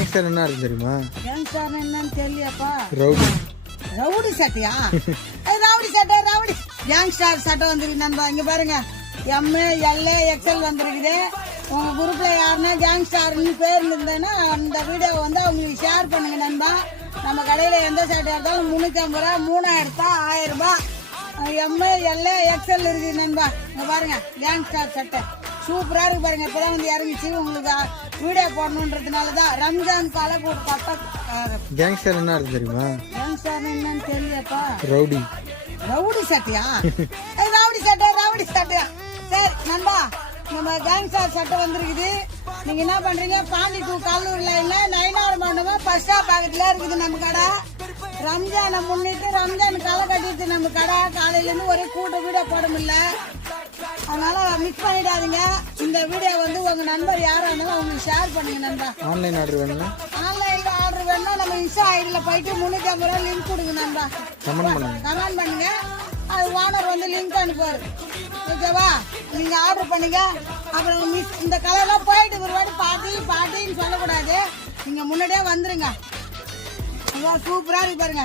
Gangster என்ன இருக்கு தெரியுமா? கேங்ஸ்டர் என்னன்னு தெரியலப்பா. ரவுடி. ரவுடி சட்டையா? ரவுடி சட்டை ரவுடி கேங்ஸ்டர் சட்டை வந்துருக்கு நண்பா. இங்க பாருங்க, எம்ஏ எல்ஏ எக்ஸ்எல் வந்துருக்குது. உங்க குரூப்ல யாருன்னா கேங்ஸ்டர்னு பேர் இருந்ததுன்னா அந்த வீடியோ வந்து அவங்களுக்கு ஷேர் பண்ணுங்க நண்பா. நம்ம கடையில எந்த சட்டை எடுத்தாலும் 350 ரூபா, 3 எடுத்தா 1000 ரூபாய். எம்ஏ எல்ஏ எக்ஸ்எல் இருக்கு நண்பா. இங்க பாருங்க, கேங்ஸ்டர் சட்டை சூப்பரா இருக்கு பாருங்க. இப்பதான் வந்து இறங்கிச்சு. உங்களுக்கு வீடியோ போடணுன்றதுனாலதான் ரம்ஜான் கால போட்டு பார்த்தா. கேங்ஸ்டர் என்ன இருக்கு தெரியுமா? கேங்ஸ்டர் என்னன்னு தெரியலப்பா. ரவுடி. ரவுடி சட்டையா? ரவுடி சட்டை ரவுடி சட்டையா? சரி நண்பா, நம்ம கேங்ஸ்டர் சட்டை வந்திருக்குது. நீங்க என்ன பண்றீங்க? பாண்டி டூ கல்லூரில இல்ல நயினார் மண்டபம் பஸ் ஸ்டாப் பக்கத்துல இருக்குது நம்ம கடை. ரம்ஜானை முன்னிட்டு ரம்ஜான் களை கட்டிட்டு நம்ம கடை. காலையில இருந்து ஒரே கூட்ட வீடியோ போட முடியல, அதனால மிஸ் பண்ணிடாதீங்க. இந்த வீடியோ வந்து உங்க நண்பர் யாரா இருந்தாலும் அவங்களுக்கு ஷேர் பண்ணுங்க நண்பா. ஆன்லைன் ஆர்டர் வேணுமா? ஆன்லைன்ல ஆர்டர் வேணும்னா நம்ம இன்ஸ்டா ஐடியில போயிட்டு 350 ரூபா லிங்க் கொடுங்க நண்பா. கமெண்ட் பண்ணுங்க. கமெண்ட் பண்ணுங்க, அது ஓனர் வந்து லிங்க் அனுப்புவாரு. ஓகேவா? நீங்க ஆர்டர் பண்ணுங்க. அப்புறம் இந்த கலர்லாம் போயிட்டு ஒரு வாட்டி பாட்டின்னு சொல்லக்கூடாது. நீங்க முன்னாடியே வந்துருங்க. சூப்பரா இருக்கு பாருங்க.